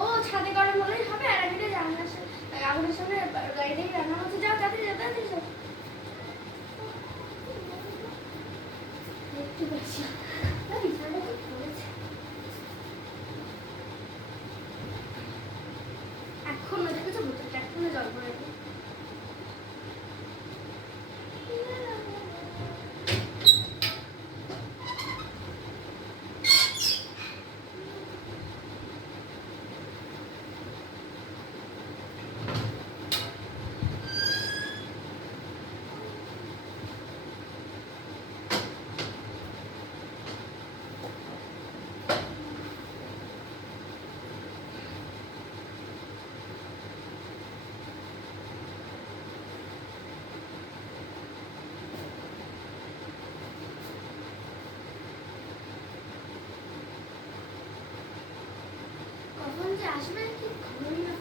ও ছাদে গরম হলেই হবে, আর আমি আগুনের সামনে গাড়ি রান্না হচ্ছে। যাও তাড়াতাড়ি যাও, তাড়াতাড়ি যাও। একটু বেশি বিছানাটা তো পড়েছে। এখনো দেখেছো বোতলটা এখনো জল পড়ে গেছে। কখন যে আসবে ঠিক খবরই না।